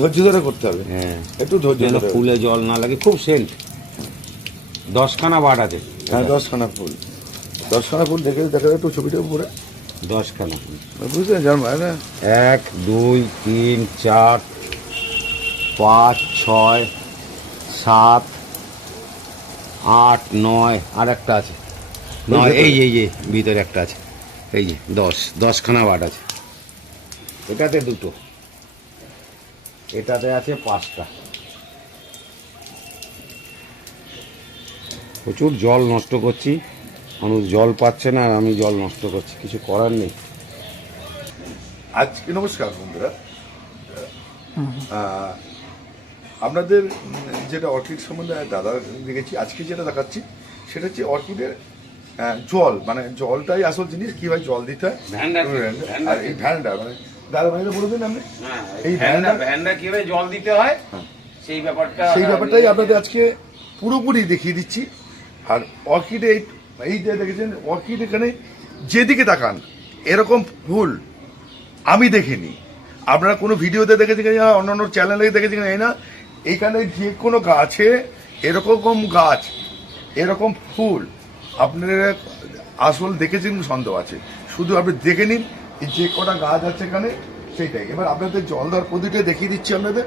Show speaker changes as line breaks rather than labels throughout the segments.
ধৈর্য ধরে করতে হবে হ্যাঁ একটু ধৈর্য ধরে
ফুলে জল না লাগে খুব সেন্ট দশখানা বাট আছে
হ্যাঁ দশখানা ফুল দশখানা ফুল দেখে দেখা একটু ছবিটা উপরে
দশখানা ফুল
বুঝলেন জানবো না হ্যাঁ,
হ্যাঁ। এক দুই তিন চার পাঁচ ছয় সাত আট নয় আর একটা আছে নয় এই এই এই ভিতরে একটা আছে এই যে দশ দশখানা বাট আছে এটাতে দুটো এটাতে আছে পাঁচটা প্রচুর জল নষ্ট করছি মানুষ জল পাচ্ছে না আর আমি জল নষ্ট করছি কিছু করার নেই
আজকে নমস্কার বন্ধুরা আপনাদের যেটা অর্কিড সম্বন্ধে দাদা দেখেছি আজকে যেটা দেখাচ্ছি সেটা হচ্ছে অর্কিডের জল মানে জলটাই আসল জিনিস কীভাবে জল দিতে হয় আর এই ভ্যান্ডার মানে দাদা ভাইরা বলে দিন আপনি
এই হ্যাঁ, ভ্যানটা ভ্যানটা কিভাবে জল দিতে হয় সেই ব্যাপারটা
সেই ব্যাপারটাই আপনাদের আজকে পুরোপুরি দেখিয়ে দিচ্ছি আর অর্কিডে এই এই যে দেখেছেন অর্কিড এখানে যেদিকে তাকান এরকম ফুল আমি দেখিনি আপনারা কোনো ভিডিওতে দেখেছেন কিনা অন্য অন্য চ্যানেলে দেখেছেন কিনা না এখানে যে কোনো গাছে এরকম গাছ এরকম ফুল আপনারা আসল দেখেছেন সন্দেহ আছে শুধু আপনি দেখে নিন যে কটা গাছ আছে এখানে সেইটাই এবার আপনাদের জল দেওয়ার পদ্ধতিটা দেখিয়ে দিচ্ছি আপনাদের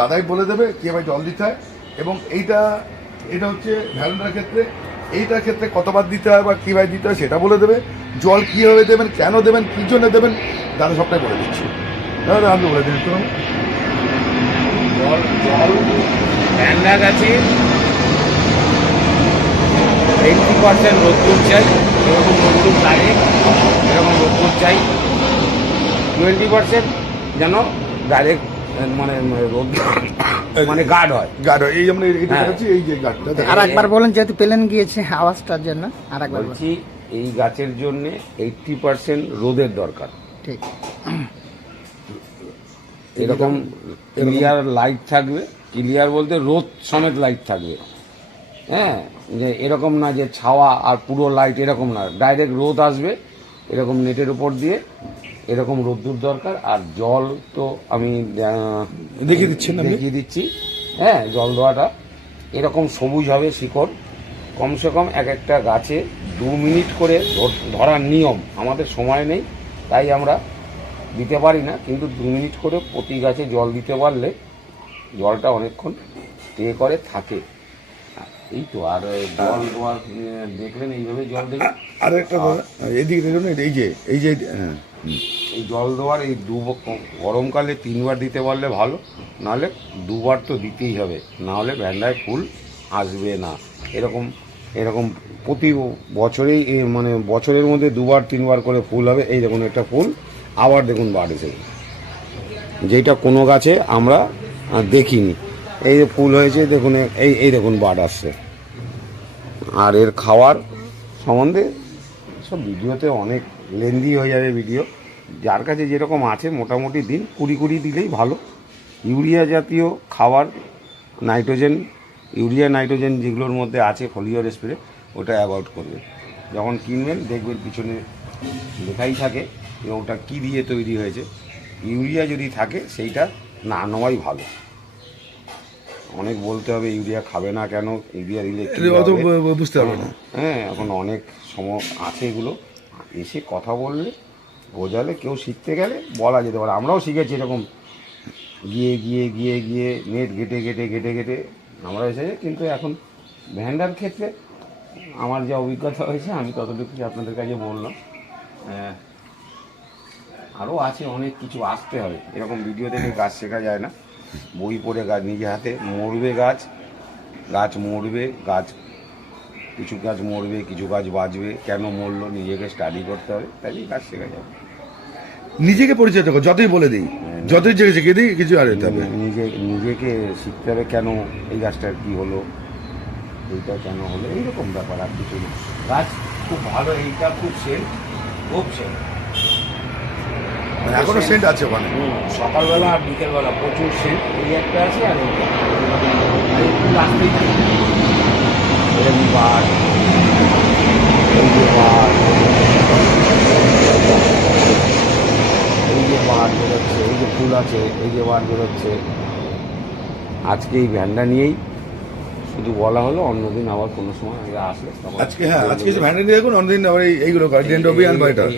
দাদাই বলে দেবে কীভাবে জল দিতে হয় এবং এইটা এটা হচ্ছে ভ্যালুটার ক্ষেত্রে এইটার ক্ষেত্রে কতবার দিতে হয় বা কীভাবে দিতে হয় সেটা বলে দেবে জল কীভাবে দেবেন কেন দেবেন কী জন্য দেবেন দাদা সবটাই বলে দিচ্ছি দাদা আমি বলে দিন তো
জল পার্সেন্ট রোদ্দুর চাই এরকম রোদ্দুর লাগে চাই টোয়েন্টি পার্সেন্ট যেন ডাইরেক্ট মানে মানে, মানে গার্ড হয়
গার্ড হয় এই যেমন এই হ্যাঁ। যে গার্ডটা
আর একবার বলেন যেহেতু পেলেন গিয়েছে আওয়াজটার জন্য
আর একবার বলছি এই গাছের জন্য এইটটি পার্সেন্ট রোদের দরকার ঠিক এরকম ক্লিয়ার লাইট থাকবে ক্লিয়ার বলতে রোদ সমেত লাইট থাকবে হ্যাঁ যে এরকম না যে ছাওয়া আর পুরো লাইট এরকম না ডাইরেক্ট রোদ আসবে এরকম নেটের উপর দিয়ে এরকম রোদ্দুর দরকার আর জল তো আমি দেখিয়ে দিচ্ছি দেখিয়ে দিচ্ছি হ্যাঁ জল দেওয়াটা এরকম সবুজ হবে শিকড় কমসে কম এক একটা গাছে দু মিনিট করে ধরার নিয়ম আমাদের সময় নেই তাই আমরা দিতে পারি না কিন্তু দু মিনিট করে প্রতি গাছে জল দিতে পারলে জলটা অনেকক্ষণ স্টে করে থাকে এই তো আর জল দেওয়ার দেখলেন এইভাবে জল দেখে
আর এদিকে এই যে এই যে হ্যাঁ,
এই জল দেওয়ার এই দু গরমকালে তিনবার দিতে পারলে ভালো নাহলে দুবার তো দিতেই হবে নাহলে ভ্যান্ডায় ফুল আসবে না এরকম এরকম প্রতি বছরেই মানে বছরের মধ্যে দুবার তিনবার করে ফুল হবে এই দেখুন একটা ফুল আবার দেখুন বাড়ছে যেটা কোনো গাছে আমরা দেখিনি এই যে ফুল হয়েছে দেখুন এই এই দেখুন বাড আসছে আর এর খাওয়ার সম্বন্ধে সব ভিডিওতে অনেক লেন্দি হয়ে যাবে ভিডিও যার কাছে যেরকম আছে মোটামুটি দিন কুড়ি কুড়ি দিলেই ভালো ইউরিয়া জাতীয় খাবার নাইট্রোজেন ইউরিয়া নাইট্রোজেন যেগুলোর মধ্যে আছে ফলিওর স্প্রে ওটা অ্যাভয়েড করবে যখন কিনবেন দেখবেন পিছনে লেখাই থাকে যে ওটা কী দিয়ে তৈরি হয়েছে ইউরিয়া যদি থাকে সেইটা না নেওয়াই ভালো অনেক বলতে হবে ইউরিয়া খাবে না কেন ইউরিয়া দিলে বুঝতে পারবে না হ্যাঁ এখন অনেক সময় আছে এগুলো এসে কথা বললে বোঝালে কেউ শিখতে গেলে বলা যেতে পারে আমরাও শিখেছি এরকম গিয়ে গিয়ে গিয়ে গিয়ে নেট ঘেটে ঘেটে ঘেটে ঘেটে আমরা এসেছি কিন্তু এখন ভ্যান্ডার ক্ষেত্রে আমার যে অভিজ্ঞতা হয়েছে আমি ততটুকু আপনাদের কাছে বললাম হ্যাঁ আরও আছে অনেক কিছু আসতে হবে এরকম ভিডিও দেখে গাছ শেখা যায় না বই পড়ে গাছ নিজে হাতে মরবে গাছ গাছ মরবে গাছ কিছু গাছ মরবে কিছু গাছ বাঁচবে কেন মরলো নিজেকে স্টাডি করতে হবে তাই গাছ শেখা যাবে
নিজেকে পরিচয় করো যতই বলে দিই হ্যাঁ। যতই জেগে শিখে দিই কিছু আর
হবে নিজে নিজেকে শিখতে হবে কেন এই গাছটার কী হলো এইটা কেন হলো এইরকম ব্যাপার আর কিছু গাছ খুব ভালো এইটা খুব সেল খুব সেল
মানে এখনো সেন্ট আছে ওখানে
সকালবেলা আর বিকেলবেলা প্রচুর সেন্ট ওই একটা আছে আর এই যে বাহার বেরোচ্ছে এই যে ফুল আছে এই যে বাহার বেরোচ্ছে আজকে এই ভ্যানটা নিয়েই শুধু বলা হলো অন্যদিন আবার কোনো সময় আসলে
আজকে হ্যাঁ আজকে ভ্যান্ডা দেখুন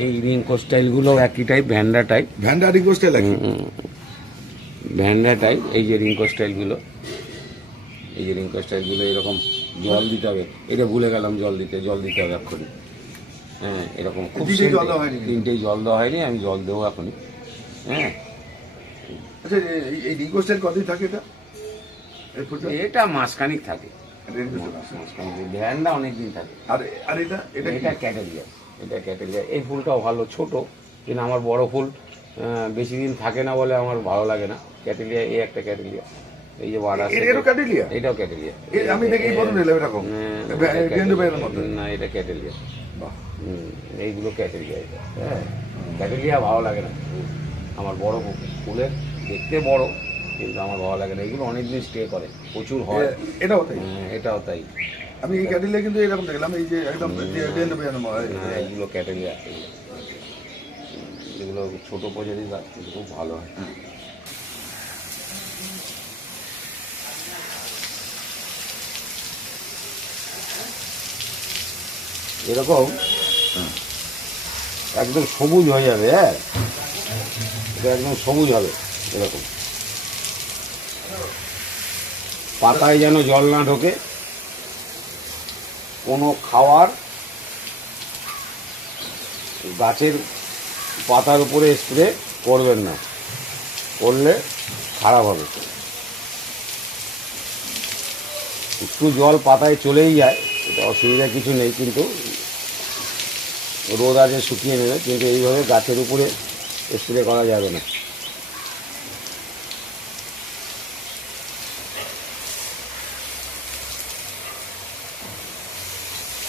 এই রিঙ্কো স্টাইলগুলো একই টাইপ ভ্যান্ডা টাইপ
ভ্যান্ডা রিঙ্কো স্টাইল
ভ্যান্ডা টাইপ এই যে রিঙ্কো স্টাইলগুলো এই যে রিঙ্কো স্টাইলগুলো এরকম জল দিতে হবে এটা ভুলে গেলাম জল দিতে জল দিতে হবে এক্ষুনি হ্যাঁ এরকম খুব তিনটেই জল দেওয়া হয়নি আমি জল দেবো এখনই হ্যাঁ
আচ্ছা এই রিঙ্কো স্টাইল কতদিন থাকে এটা
এটা মাসখানিক থাকে ভ্যানটা অনেকদিন থাকে এটা এটা এটা ক্যাটেলিয়া এই ফুলটাও ভালো ছোট কিন্তু আমার বড় ফুল বেশি দিন থাকে না বলে আমার ভালো লাগে না ক্যাটেলিয়া এই একটা ক্যাটেলিয়া এই যে এটাও আমি দেখি না এটা ক্যাটেলিয়া এইগুলো ক্যাটেলিয়া এটা হ্যাঁ। ক্যাটেলিয়া ভালো লাগে না আমার বড় ফুলের দেখতে বড় কিন্তু আমার ভালো লাগে না এগুলো অনেকদিন স্টে করে প্রচুর হয় এটাও তাই এটাও তাই
আমি এই ক্যাটেলিয়া কিন্তু এরকম দেখলাম এই যে একদম হ্যাঁ,
এগুলো ক্যাটেলিয়া এগুলো ছোটো প্রজাতির গাছ খুব ভালো হয় এরকম একদম সবুজ হয়ে যাবে হ্যাঁ এটা একদম সবুজ হবে এরকম পাতায় যেন জল না ঢোকে কোনো খাওয়ার গাছের পাতার উপরে স্প্রে করবেন না করলে খারাপ হবে একটু জল পাতায় চলেই যায় এটা অসুবিধা কিছু নেই কিন্তু রোদ আছে শুকিয়ে নেবে কিন্তু এইভাবে গাছের উপরে স্প্রে করা যাবে না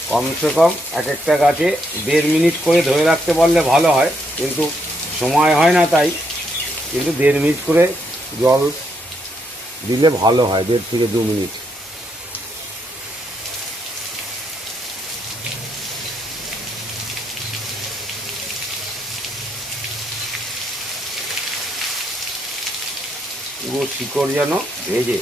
কমসে কম এক একটা গাছে দেড় মিনিট করে ধরে রাখতে পারলে ভালো হয় কিন্তু সময় হয় না তাই কিন্তু দেড় মিনিট করে জল দিলে ভালো হয় দেড় থেকে দু মিনিট শিকড় যেন ভেজে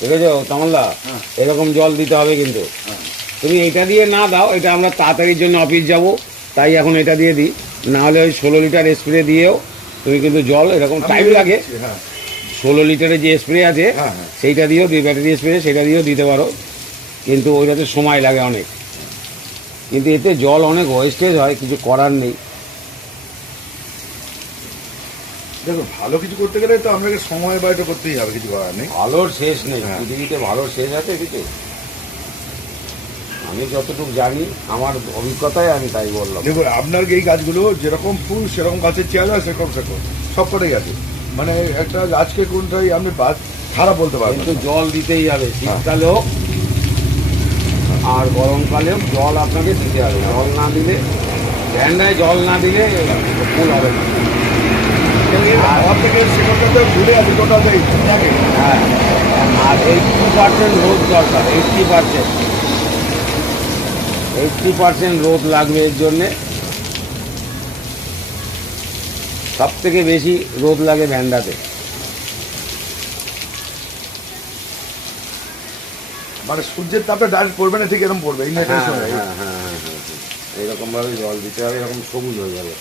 দেখেছো তামলদা হ্যাঁ। এরকম জল দিতে হবে কিন্তু হ্যাঁ। তুমি এটা দিয়ে না দাও এটা আমরা তাড়াতাড়ির জন্য অফিস যাব তাই এখন এটা দিয়ে দিই না হলে ওই ষোলো লিটার স্প্রে দিয়েও তুমি কিন্তু জল এরকম টাইম লাগে হ্যাঁ। ষোলো লিটারের যে স্প্রে আছে সেইটা দিয়েও ব্যাটারি স্প্রে সেটা দিয়েও দিতে পারো কিন্তু ওইটাতে সময় লাগে অনেক কিন্তু এতে জল অনেক ওয়েস্টেজ হয় কিছু করার নেই
দেখুন ভালো কিছু করতে গেলে তো আপনাকে সময় বাইরে করতেই হবে কিছু করার নেই
ভালোর শেষ নেই হ্যাঁ। পৃথিবীতে ভালোর শেষ আছে কিছু আমি যতটুকু জানি আমার অভিজ্ঞতায় আমি তাই বললাম
দেখুন আপনার এই গাছগুলো যেরকম ফুল সেরকম গাছের চেয়ার হয় সেরকম সেরকম কটাই আছে মানে একটা গাছকে কোনটাই আপনি খারাপ বলতে পারবেন
কিন্তু জল দিতেই হবে হ্যাঁ। শীতকালে হোক আর গরমকালে হোক, জল আপনাকে দিতে হবে জল না দিলে ভ্যান্ডায় জল না দিলে ফুল হবে না আর পার্সেন্ট রোদ লাগবে এর জন্যে সব থেকে বেশি রোদ লাগে ভ্যান্ডাতে
মানে সূর্যের তাপে ডাইরেক্ট পড়বে না ঠিক এরকম পড়বে হ্যাঁ, হ্যাঁ, হ্যাঁ,
এইরকম ভাবে জল দিতে হবে এরকম সবুজ হয়ে যাবে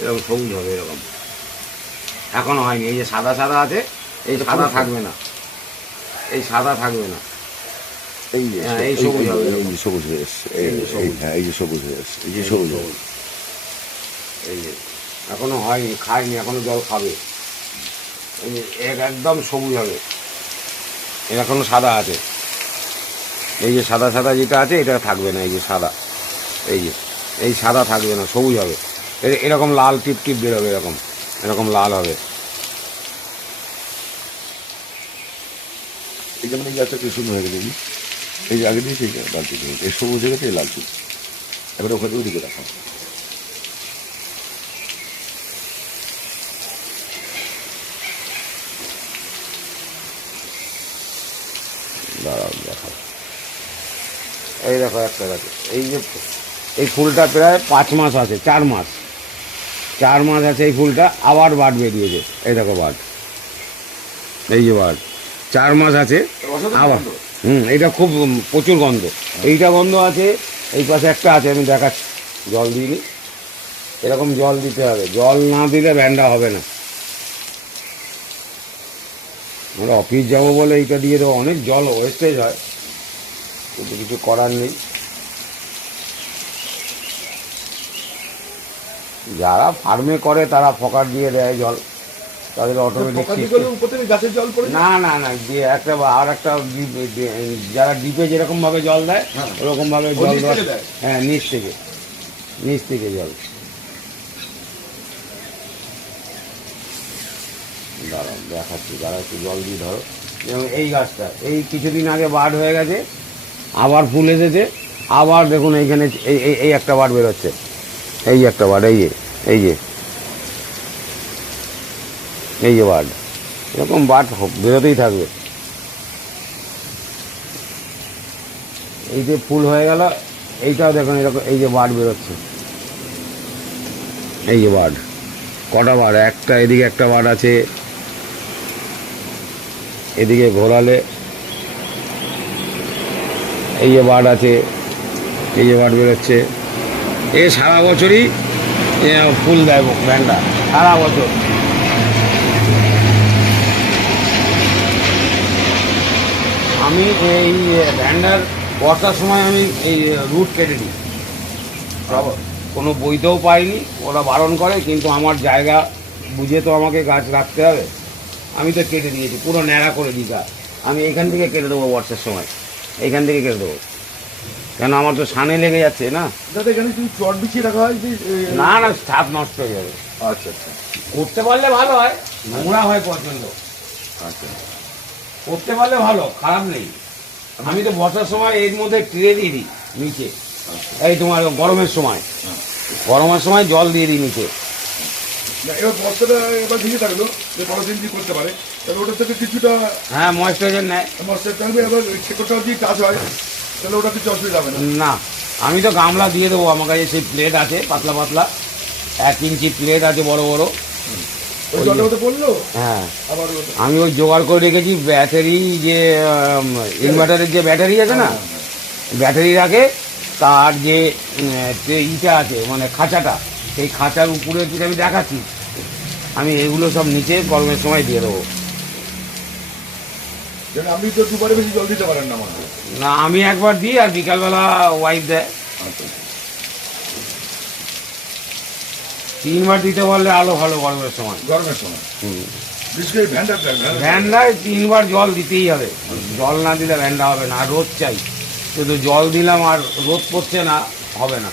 এরকম সবুজ হবে এরকম এখনও হয়নি এই যে সাদা সাদা আছে এই সাদা থাকবে না এই সাদা থাকবে না এই যে হ্যাঁ, এই সবুজ হবে
এই যে সবুজ হয়ে হ্যাঁ, এই যে সবুজ হয়ে এই যে সবুজ
এই যে এখনও হয়নি খায়নি এখনও জল খাবে এই যে একদম সবুজ হবে এর এখনও সাদা আছে এই যে সাদা সাদা যেটা আছে এটা থাকবে না এই যে সাদা এই যে এই সাদা থাকবে না সবুজ হবে এরকম লাল টিপ টিপ বেরোবে এরকম এরকম লাল হবে
এই যেমন এই গাছটা কি সুন্দর হয়ে গেছে এই আগে দিয়ে সেই লাল চুল এই সবুজ হয়ে গেছে এই লাল চুল এবার ওখানে ওদিকে রাখা
এই দেখো একটা গাছ এই যে এই ফুলটা প্রায় পাঁচ মাস আছে চার মাস চার মাস আছে এই ফুলটা আবার বাট বেরিয়েছে এই দেখো বাট এই যে বাট চার মাস আছে আবার হুম এটা খুব প্রচুর গন্ধ এইটা গন্ধ আছে এই পাশে একটা আছে আমি দেখাচ্ছি জল দিইনি এরকম জল দিতে হবে জল না দিলে ব্যান্ডা হবে না আমরা অফিস যাবো বলে এইটা দিয়ে দেবো অনেক জল ওয়েস্টেজ হয় কিন্তু কিছু করার নেই যারা ফার্মে করে তারা ফকার দিয়ে দেয় জল তাদের অটোমেটিক না না না যে একটা আর একটা যারা ডিপে যেরকম ভাবে জল দেয় হ্যাঁ। ওরকম ভাবে জল দেয় হ্যাঁ নিচ থেকে নিচ থেকে জল দাঁড়াও দেখাচ্ছি দাঁড়া একটু জল দিয়ে ধরো যেমন এই গাছটা এই কিছুদিন আগে বাড হয়ে গেছে আবার ফুল এসেছে আবার দেখুন এইখানে এই একটা বাড় বেরোচ্ছে এই একটা বাড় এই এই যে এই যে বার্ড এরকম বার্ড বেরোতেই থাকবে এই যে ফুল হয়ে গেল এইটাও দেখুন এরকম এই যে বার্ড বেরোচ্ছে এই যে বার্ড কটা বার্ড একটা এদিকে একটা বার্ড আছে এদিকে ঘোরালে এই যে বার্ড আছে এই যে বার্ড বেরোচ্ছে এ সারা বছরই ফুল দেয় ভ্যানটা সারা বছর আমি এই ভ্যানটার বর্ষার সময় আমি এই রুট কেটে নিই কোনো বইতেও পাইনি ওরা বারণ করে কিন্তু আমার জায়গা বুঝে তো আমাকে গাছ রাখতে হবে আমি তো কেটে দিয়েছি পুরো ন্যাড়া করে দিই গাছ আমি এখান থেকে কেটে দেবো বর্ষার সময় এখান থেকে কেটে দেবো কেন আমার তো সানে লেগে যাচ্ছে না
দাদা এখানে তুমি চট বিছিয়ে রাখা হয় যে
না না ছাপ নষ্ট হয়ে যাবে আচ্ছা আচ্ছা করতে পারলে ভালো হয় নোংরা হয় পছন্দ আচ্ছা করতে পারলে ভালো খারাপ নেই আমি তো বর্ষার সময় এর মধ্যে টিরে দিয়ে দিই নিচে আচ্ছা। এই তোমার গরমের সময় গরমের সময় জল দিয়ে দিই নিচে
এবার বস্তাটা এবার ভিজে থাকলো যে পলিথিন দিয়ে করতে পারে তবে ওটা থেকে কিছুটা
হ্যাঁ ময়েশ্চারাইজার নেয়
ময়েশ্চারাইজার থাকবে এবার শেকড়টা যদি টাচ হয় তাহলে ওটা কিছু অসুবিধা হবে
না আমি তো গামলা দিয়ে দেবো আমার কাছে সেই প্লেট আছে পাতলা পাতলা এক ইঞ্চি প্লেট আছে বড় বড় হ্যাঁ আমি ওই জোগাড় করে রেখেছি ব্যাটারি যে ইনভার্টারের যে ব্যাটারি আছে না ব্যাটারি রাখে তার যে ইটা আছে মানে খাঁচাটা সেই খাঁচার উপরে আমি দেখাচ্ছি আমি এগুলো সব নিচে গরমের সময় দিয়ে দেবো
আপনি তো দুবারে বেশি জল দিতে পারেন না মনে
না আমি একবার দিই আর বিকালবেলা ওয়াইফ দেয় আচ্ছা। তিনবার দিতে পারলে আলো ভালো গরমের সময়
গরমের সময় হুম
ভ্যান্ডায় তিনবার জল দিতেই হবে জল না দিলে ভ্যান্ডা হবে না রোদ চাই শুধু জল দিলাম আর রোদ পড়ছে না হবে না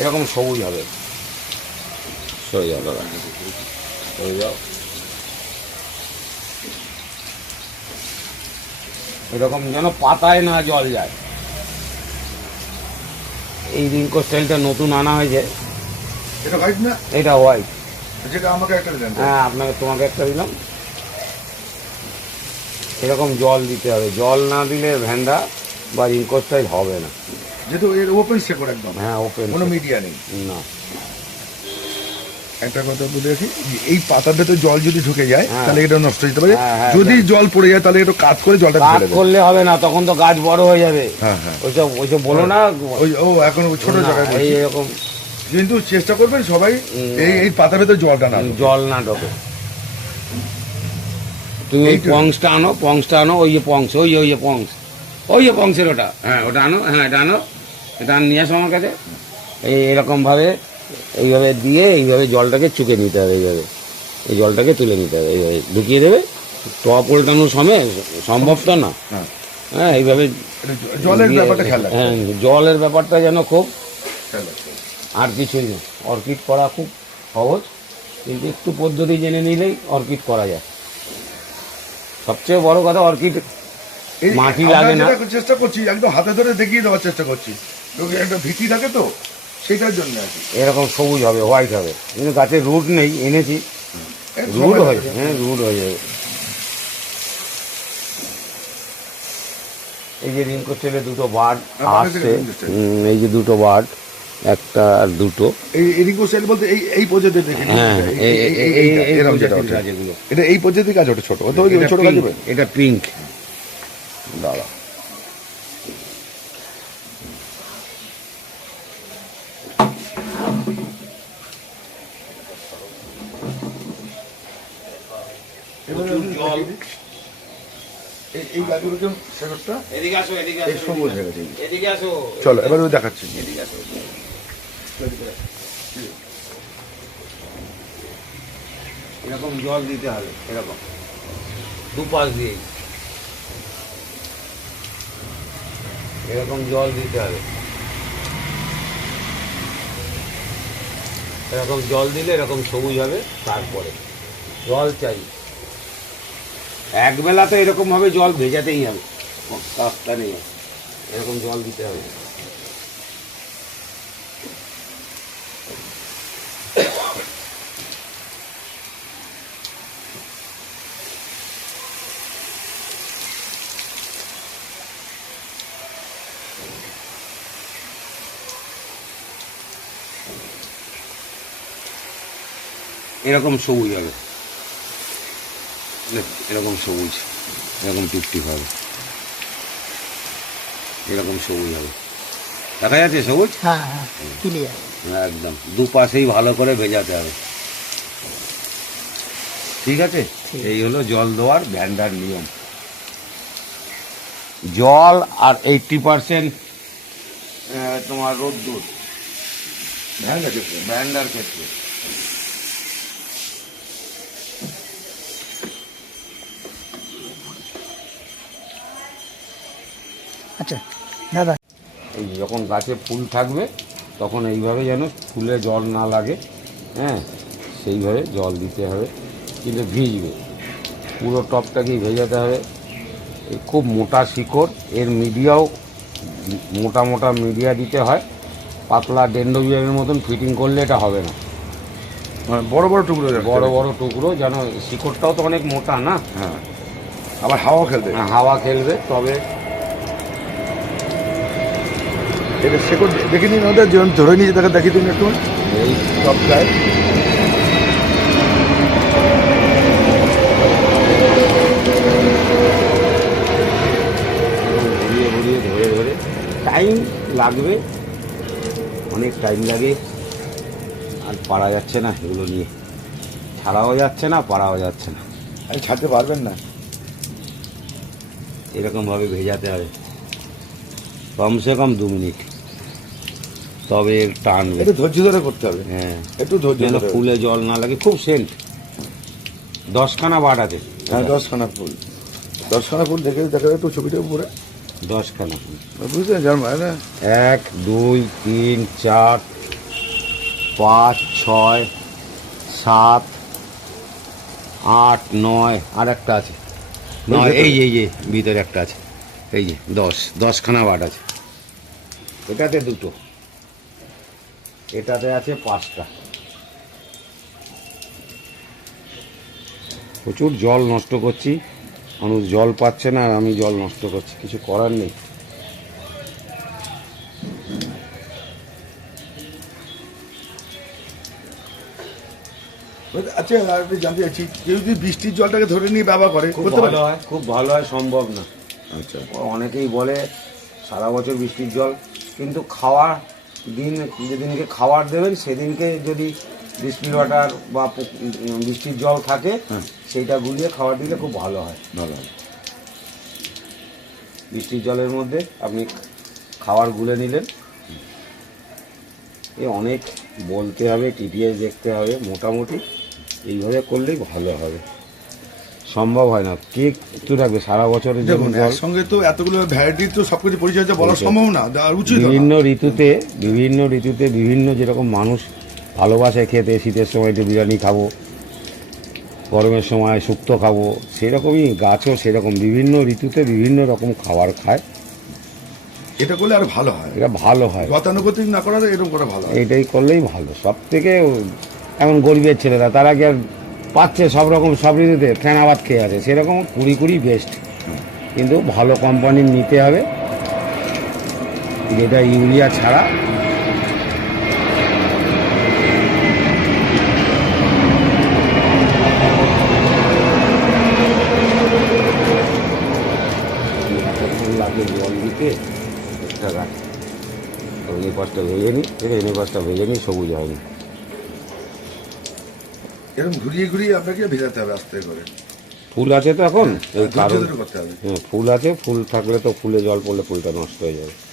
এরকম সবুজ হবে সরে যাও দাদা সরে এরকম যেন পাতায় না জল যায় এই রিঙ্কো স্টাইলটা নতুন আনা হয়েছে এটা হোয়াইট না এটা হোয়াইট
যেটা আমাকে একটা দিলাম
হ্যাঁ আপনাকে তোমাকে একটা দিলাম এরকম জল দিতে হবে জল না দিলে ভ্যান্ডা বা রিঙ্কো স্টাইল হবে না
যেহেতু এর ওপেন শেকর একদম হ্যাঁ ওপেন কোনো মিডিয়া নেই না একটা কথা বলে রাখি এই পাতার ভেতর জল যদি ঢুকে যায় হ্যাঁ। তাহলে এটা নষ্ট হতে পারে হ্যাঁ, হ্যাঁ, যদি জল পড়ে যায় তাহলে একটু কাজ করে জলটা
কাজ করলে হবে না তখন তো গাছ বড় হয়ে যাবে ওই ওইসব বলো না
ওই ও এখন ছোট জায়গায় রকম কিন্তু চেষ্টা করবেন সবাই এই এই পাতার ভেতর জলটা না
জল না ঢোকে তুমি ওই পংসটা আনো পংসটা আনো ওই যে পংস ওই ওই যে পংস ওই যে পংসের ওটা হ্যাঁ ওটা আনো হ্যাঁ এটা আনো এটা নিয়ে আসো আমার কাছে এই এরকমভাবে এইভাবে দিয়ে এইভাবে জলটাকে চুকে নিতে হবে এইভাবে এই জলটাকে তুলে নিতে হবে এইভাবে ঢুকিয়ে দেবে টপ উল্টানো সময় সম্ভব তো না হ্যাঁ এইভাবে জলের হ্যাঁ জলের ব্যাপারটা যেন খুব আর কিছুই না অর্কিড করা খুব সহজ কিন্তু একটু পদ্ধতি জেনে নিলেই অর্কিড করা যায় সবচেয়ে বড় কথা অর্কিড মাটি লাগে না
চেষ্টা করছি একদম হাতে ধরে দেখিয়ে দেওয়ার চেষ্টা করছি একটা ভীতি থাকে তো সেটার জন্য
এরকম সবুজ হবে হোয়াইট হবে কিন্তু গাছে রুট নেই এনেছি রুট হয়ে হ্যাঁ রুট হয়ে যাবে এই যে রিঙ্কো ছেলে দুটো বার্ড আসছে এই যে দুটো বার্ড একটা আর দুটো
এই রিঙ্কো হ্যাঁ, এটা এই প্রজাতির গাছ ওটা ছোট ছোট
এটা পিঙ্ক দাদা
চলো এবার ওই দেখাচ্ছি
এরকম জল দিতে হবে এরকম দুপাশ দিয়ে এরকম জল দিতে হবে এরকম জল দিলে এরকম সবুজ হবে তারপরে জল চাই একবেলা তো এরকম ভাবে জল ভেজাতেই হবে কাপটা নেই এরকম জল দিতে হবে এরকম সবুজ হবে এরকম সবুজ এরকম টিপটি হবে এরকম সবুজ হবে দেখা যাচ্ছে সবুজ হ্যাঁ হ্যাঁ, হ্যাঁ একদম দুপাশেই ভালো করে ভেজাতে হবে ঠিক আছে এই হলো জল দেওয়ার ভ্যান্ডার নিয়ম জল আর এইটটি পার্সেন্ট তোমার রোদ্দুর ভ্যান্ডার ক্ষেত্রে ভ্যান্ডার ক্ষেত্রে দাদা এই যখন গাছে ফুল থাকবে তখন এইভাবে যেন ফুলে জল না লাগে হ্যাঁ সেইভাবে জল দিতে হবে কিন্তু ভিজবে পুরো টপটাকেই ভেজাতে হবে খুব মোটা শিকড় এর মিডিয়াও মোটা মোটা মিডিয়া দিতে হয় পাতলা ডেন্ডোবিয়ামের মতন ফিটিং করলে এটা হবে না
মানে বড় বড় টুকরো
বড় বড় টুকরো যেন শিকড়টাও তো অনেক মোটা না হ্যাঁ
আবার হাওয়া খেলবে
হ্যাঁ, হাওয়া খেলবে তবে
এটা শেকড় দেখে নিন ওদের যেমন ধরে নিয়েছে তাকে দেখে দিন একটু
এই টপটায় টাইম লাগবে অনেক টাইম লাগে আর পারা যাচ্ছে না এগুলো নিয়ে ছাড়াও যাচ্ছে না পারাও যাচ্ছে না
আর ছাড়তে পারবেন না
এরকমভাবে ভেজাতে হবে কমসে কম দু মিনিট তবে টানবে
একটু ধৈর্য ধরে করতে হবে
হ্যাঁ একটু ধৈর্য ধরে ফুলে জল না লাগে খুব সেন্ট দশখানা বাট আছে
হ্যাঁ দশখানা ফুল দশখানা ফুল দেখে দেখা একটু ছবিটা উপরে
দশখানা ফুল
বুঝতে না হ্যাঁ, হ্যাঁ।
এক দুই তিন চার পাঁচ ছয় সাত আট নয় আর একটা আছে নয় এই এই এই ভিতরে একটা আছে এই যে দশ দশখানা বাট আছে এটাতে দুটো এটাতে আছে পাঁচটা প্রচুর জল নষ্ট করছি মানুষ জল পাচ্ছে না আর আমি জল নষ্ট করছি কিছু করার নেই
আচ্ছা আমি জানতে চাচ্ছি কেউ যদি বৃষ্টির জলটাকে ধরে নিয়ে ব্যবহার করে
খুব ভালো হয় খুব ভালো হয় সম্ভব না আচ্ছা অনেকেই বলে সারা বছর বৃষ্টির জল কিন্তু খাওয়া দিন যেদিনকে খাবার দেবেন সেদিনকে যদি বৃষ্টির ওয়াটার বা বৃষ্টির জল থাকে হ্যাঁ। সেইটা গুলিয়ে খাবার দিলে খুব ভালো হয় ভালো হয় বৃষ্টির জলের মধ্যে আপনি খাবার গুলে নিলেন এ অনেক বলতে হবে টিভিএস দেখতে হবে মোটামুটি এইভাবে করলেই ভালো হবে সম্ভব হয় না কেক তো থাকবে সারা বছরের
জন্য সঙ্গে তো এতগুলো ভ্যারাইটি তো সব কিছু পরিচর্যা বলা সম্ভব না উচিত
বিভিন্ন ঋতুতে বিভিন্ন ঋতুতে বিভিন্ন যেরকম মানুষ ভালোবাসে খেতে শীতের সময় একটু বিরিয়ানি খাবো গরমের সময় শুক্তো খাবো সেরকমই গাছও সেরকম বিভিন্ন ঋতুতে বিভিন্ন রকম খাবার খায়
এটা করলে আর ভালো হয়
এটা ভালো হয়
গতানুগতিক না করা এরকম করা ভালো
এটাই করলেই ভালো সব থেকে এমন গরিবের ছেলেরা তারা কি আর পাচ্ছে সব রকম সব ঋতুতে ফ্যানাবাদ খেয়ে আছে সেরকম কুড়ি কুড়ি বেস্ট কিন্তু ভালো কোম্পানির নিতে হবে যেটা ইউরিয়া ছাড়া একটা পাঁচটা ভেজে নিই এনে পাঁচটা ভেজে নিই সবুজ হয়নি
এরকম ঘুরিয়ে ঘুরিয়ে আপনাকে ভেজাতে হবে আস্তে করে
ফুল আছে তো এখন
হ্যাঁ, করতে হবে
ফুল আছে ফুল থাকলে তো ফুলে জল পড়লে ফুলটা নষ্ট হয়ে যাবে